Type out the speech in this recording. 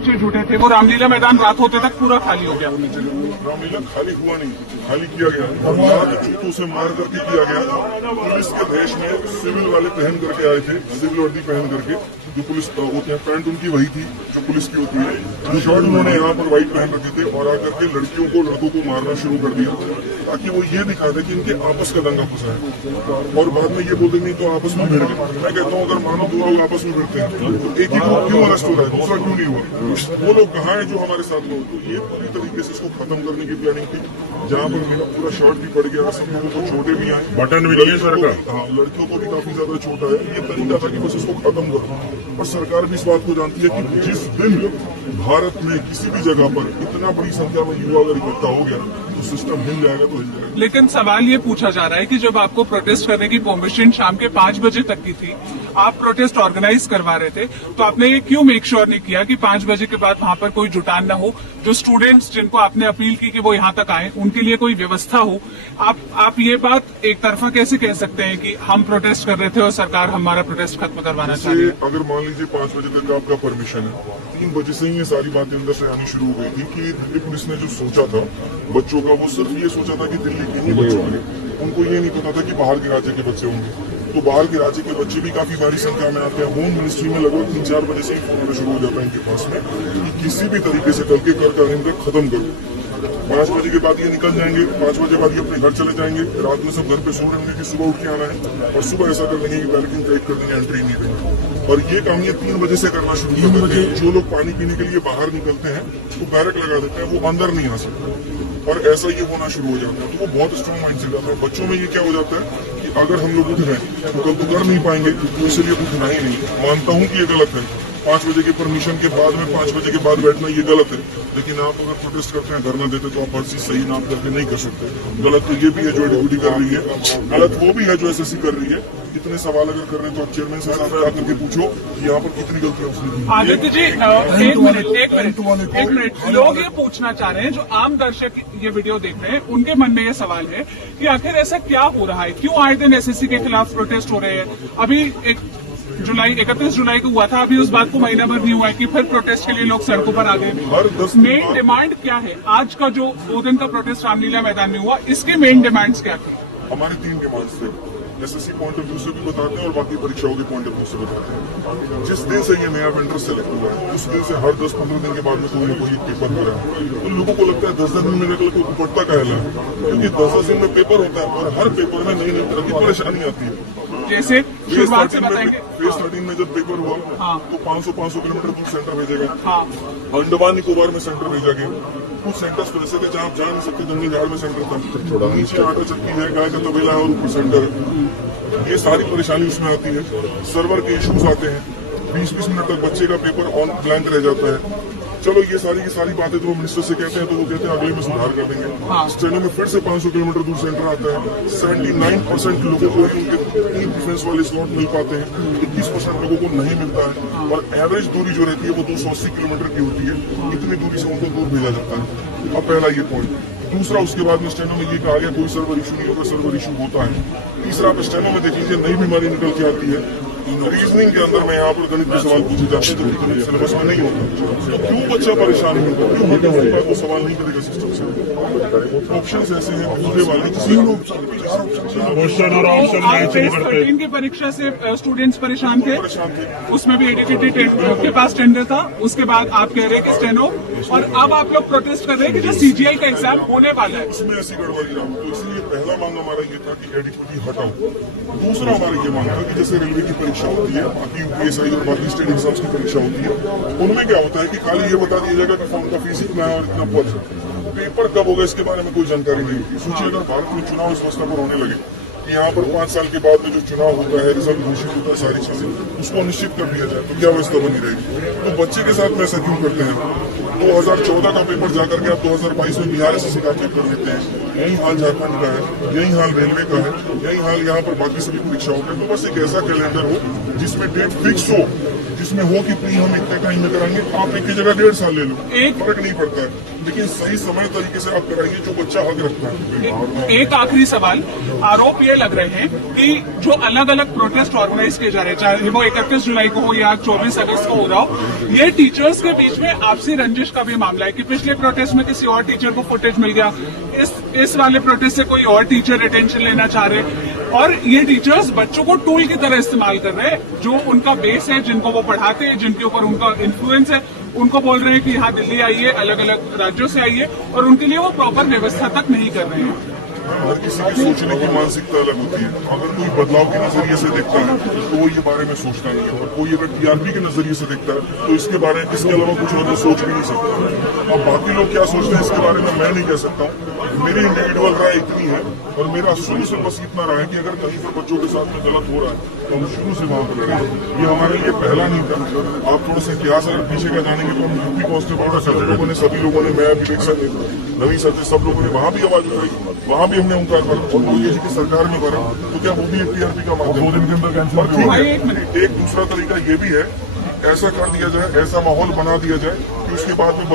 बच्चे जुटे थे। वो रामलीला मैदान रात होते तक पूरा खाली हो गया। रामलीला खाली हुआ नहीं, खाली किया गया और जूतों से मार करके किया गया। पुलिस के भेष में सिविल वाले पहन करके आए थे, सिविल वर्दी पहन करके, जो पुलिस होते हैं, पैंट उनकी वही थी जो पुलिस की होती है। शर्ट उन्होंने यहाँ पर व्हाइट पहन रखे थे और आकर के लड़कियों को लड़कों को मारना शुरू कर दिया, ताकि वो ये दिखा दे कि इनके आपस का दंगा फंसा है। और बाद में ये बोलते नहीं तो आपस में भिड़ गए। मैं कहता हूँ अगर मानो दो लोग आपस में भिड़ते हैं तो एक ही ग्रुप क्यों अरेस्ट हो रहा है, दूसरा क्यों नहीं हुआ? वो लोग कहाँ है जो हमारे साथ लोग? तो ये पूरी तरीके से इसको खत्म करने की प्लानिंग थी, जहाँ पर मेरा पूरा शर्ट भी पड़ गया, सब लोगों को छोटे भी आए, बटन भी नहीं है सर का। हाँ, लड़कियों को भी काफी ज्यादा छोटा है। ये तरीका था कि बस इसको खत्म करो। और सरकार भी इस बात को जानती है कि जिस दिन भारत में किसी भी जगह पर इतना बड़ी संख्या में युवा अगर इकट्ठा हो गया तो सिस्टम हिल जाएगा तो हिल जाएगा। लेकिन सवाल ये पूछा जा रहा है कि जब आपको प्रोटेस्ट करने की परमिशन शाम के 5 बजे तक की थी, आप प्रोटेस्ट ऑर्गेनाइज करवा रहे थे, तो आपने ये क्यों मेक श्योर नहीं किया कि 5 बजे के बाद वहां पर कोई जुटान न हो? जो स्टूडेंट्स जिनको आपने अपील की कि वो यहाँ तक आए, उनके लिए कोई व्यवस्था हो। आप ये बात एक तरफा कैसे कह सकते हैं कि हम प्रोटेस्ट कर रहे थे और सरकार हमारा प्रोटेस्ट खत्म करवाना चाह रही है? अगर मान लीजिए 5 बजे तक आपका परमिशन है, 3 बजे से ही ये सारी बातें अंदर से आनी शुरू हो गई थी कि दिल्ली पुलिस ने जो सोचा था बच्चों का, वो सिर्फ ये सोचा था कि दिल्ली के ही बच्चे होंगे। उनको ये नहीं पता था कि बाहर के राज्य के बच्चे होंगे। तो बाहर के राज्य के बच्चे भी काफी भारी संख्या में आते हैं। होम मिनिस्ट्री में लगभग 3-4 बजे से ही फोन आना शुरू हो जाता है इनके पास में कि किसी भी तरीके से कल के कर इनको खत्म करो। 5 बजे के बाद ये निकल जाएंगे, 5 बजे बाद ये अपने घर चले जाएंगे, रात में सब घर पे सो रहेंगे कि सुबह उठ के आना है, और सुबह ऐसा कर देंगे कि बैरिकेड टाइप कर देंगे, एंट्री नहीं देंगे। और ये काम ये 3 बजे से करना शुरू कर देते हैं। जो लोग पानी पीने के लिए बाहर निकलते हैं वो बैरक लगा देते हैं, वो अंदर नहीं आ सकते, और ऐसा ये होना शुरू हो जाता है। तो वो बहुत स्ट्रॉन्ग माइंड सेट आता है बच्चों में। ये क्या हो जाता है कि अगर हम लोग उठ रहे हैं तो कल तो कर नहीं पाएंगे, तो इसलिए उठना ही नहीं। मानता हूँ कि ये गलत है, 5 बजे के परमिशन के बाद में 5 बजे के बाद बैठना ये गलत है, लेकिन आप अगर प्रोटेस्ट करते हैं, धरना देते तो आप हर चीज सही नाप करके नहीं कर सकते। गलत तो ये भी है जो एडीबीटी कर रही है, गलत वो भी है जो एसएससी कर रही है। इतने सवाल अगर कर रहे हैं तो आप चेयरमैन साहब से आकर के पूछो कि यहाँ पर कितनी गलतियां उसने की। आदित्य जी, एक मिनट, लोग ये पूछना चाह रहे हैं, जो आम दर्शक ये वीडियो देख रहे हैं, उनके मन में ये सवाल है कि आखिर ऐसा क्या हो रहा है, क्यों आए दिन एसएससी के खिलाफ प्रोटेस्ट हो रहे हैं? अभी 31 जुलाई को हुआ था, अभी उस बात को महीना भर नहीं हुआ है कि फिर प्रोटेस्ट के लिए लोग सड़कों पर आ गए। मेन डिमांड क्या है? आज का जो 2 दिन का प्रोटेस्ट रामलीला मैदान में हुआ, इसके मेन डिमांड्स क्या थे? हमारे 3 डिमांड्स थे, एसएससी पॉइंट ऑफ व्यू से भी बताते हैं और बाकी परीक्षाओं के पॉइंट ऑफ व्यू से बताते हैं। जिस दिन से ये नया वेंडर सेलेक्ट हुआ है, उस दिन से हर 10-15 दिन के बाद में कोई ना कोई पेपर हो रहा है। तो लोगों को लगता है 10 दिन में मेरे को दुपट्टा का है, क्योंकि 10 दिन में पेपर होता है और हर पेपर में नई नई तरह की परेशानी आती है। जैसे शुरुआत से बताएंगे, फेज 13 में जब पेपर हुआ तो 500 किलोमीटर दूर सेंटर भेजेगा। हाँ, अंडमान निकोबार में सेंटर भेजा गया। कुछ सेंटर्स तो ऐसे थे जहाँ आप जा नहीं सकते, जंगली झाड़ में सेंटर था, नीचे आटा चक्की है, गाय का तबेला है और ऊपर सेंटर है। ये सारी परेशानी उसमें आती है। सर्वर के इश्यूज आते हैं, 20-20 मिनट तक बच्चे का पेपर ऑन ब्लैंक रह जाता है। चलो ये सारी बातें तो मिनिस्टर से कहते हैं, तो वो कहते हैं अगले में सुधार कर देंगे। स्टेनो में फिर से 500 किलोमीटर दूर सेंटर आता है। 79% लोगों को ही उनके 3 डिफेंस वाले स्लॉट मिल पाते हैं, 21% लोगों को नहीं मिलता है, और एवरेज दूरी जो रहती है वो 280 किलोमीटर की होती है। इतनी दूरी से उनको दूर भेजा जाता है। अब पहला ये पॉइंट। दूसरा, उसके बाद में स्टेनो में ये कहा गया कोई सर्वर इशू नहीं होगा, सर्वर इशू होता है। तीसरा, आप स्टेनो में देख लीजिए, नई बीमारी निकल के आती है। रीजनिंग के अंदर में यहाँ पर गणित के सवाल पूछे जाते हैं जो कि सिलेबस में नहीं होता। तो क्यों बच्चा परेशान होगा, क्यों हटने होता है, वो सवाल नहीं करेगा सिस्टम से। ऑप्शन ऐसे हैं पूछने वाले, क्वेश्चन और ऑप्शन मैच करते। इनकी परीक्षा से स्टूडेंट्स परेशान थे, उसमें भी एडुकेटेड के पास टेंडर था। उसके बाद आप कह रहे हैं कि स्टेनो, और अब आप लोग प्रोटेस्ट कर रहे हैं कि जो सीजीआई का एग्जाम होने वाला है उसमें ऐसी गड़बड़ी ना हो। तो इसलिए पहला मांग हमारा ये था कि एडिक्विटी हटाओ। दूसरा हमारा ये मांग था कि जैसे रेलवे की परीक्षा होती है, बाकी यूपीएसआई और बाकी स्टेट एग्जाम्स की परीक्षा होती है, उनमें क्या होता है कि खाली ये बता दिया जाएगा कि फॉर्म का फीस इतना है और इतना पद है। पेपर कब होगा इसके बारे में कोई जानकारी नहीं होती। सोचिए अगर भारत में चुनाव इस अवस्था पर होने लगे कि यहाँ पर 5 साल के बाद में जो चुनाव होता है, रिजल्ट घोषित होता है, सारी चीजें उसको निश्चित कर दिया जाए, तो क्या व्यवस्था बनी रहेगी? तो बच्चे के साथ में ऐसा क्यों करते हैं? 2014 का पेपर जाकर के आप 2022 में बिहार एसएससी का पेपर लेते हैं। यही हाल झारखंड का है, यही हाल रेलवे का है, यही हाल यहाँ पर बाकी सभी परीक्षाओं का। तो बस एक ऐसा कैलेंडर हो जिसमें डेट फिक्स हो, जिस इसमें हो कितनी हम इतने टाइम में कराएंगे, आप एक की जगह 1.5 साल ले लो, एक- फर्क नहीं पड़ता है, लेकिन सही समय तरीके से आप कराइए जो बच्चा हक रखता है। एक आखिरी सवाल, आरोप ये लग रहे हैं कि जो अलग अलग प्रोटेस्ट ऑर्गेनाइज किए जा रहे हैं, चाहे वो 31 जुलाई को हो या 24 अगस्त को हो रहा हो, ये टीचर्स के बीच में आपसी रंजिश का भी मामला है कि पिछले प्रोटेस्ट में किसी और टीचर को फुटेज मिल गया, इस वाले प्रोटेस्ट से कोई और टीचर अटेंशन लेना चाह रहे, और ये टीचर्स बच्चों को टूल की तरह इस्तेमाल कर रहे हैं, जो उनका बेस है, जिनको वो पढ़ाते हैं, जिनके ऊपर उनका इन्फ्लुएंस है, उनको बोल रहे हैं कि यहाँ दिल्ली आइए, अलग अलग राज्यों से आइए, और उनके लिए वो प्रॉपर व्यवस्था तक नहीं कर रहे हैं। हर किसी की सोचने की मानसिकता अलग होती है। अगर कोई बदलाव के नजरिए से देखता है तो वो ये बारे में सोचता नहीं है, और कोई अगर टीआरपी के नजरिए से देखता है तो इसके अलावा कुछ और सोच भी नहीं सकता। अब बाकी लोग क्या सोचते हैं इसके बारे में मैं नहीं कह सकता हूँ। मेरी इंडिविजुअल राय इतनी है, और मेरा शुरू से बस इतना रहा है कि अगर कहीं पर बच्चों के साथ में गलत हो रहा है तो हम शुरू से वहां पर लड़ेंगे। ये हमारे लिए पहला नहीं था। आप थोड़ा सा इतिहास अगर पीछे का जानेंगे तो हम यूपी कांस्टेबल सभी लोगों ने, मैं विवेक नवीन सत्य, सब लोगों ने वहां भी आवाज उठाई, वहां भी हमने उनका भरा, और मोदी जी की सरकार में भरा, तो क्या वो भी एक टीआरपी का माध्यम 2 दिन के अंदर कैंसिल भाई, एक मिनट। एक दूसरा तरीका ये भी है, ऐसा कर दिया जाए, ऐसा माहौल बना दिया जाए कि उसके बाद में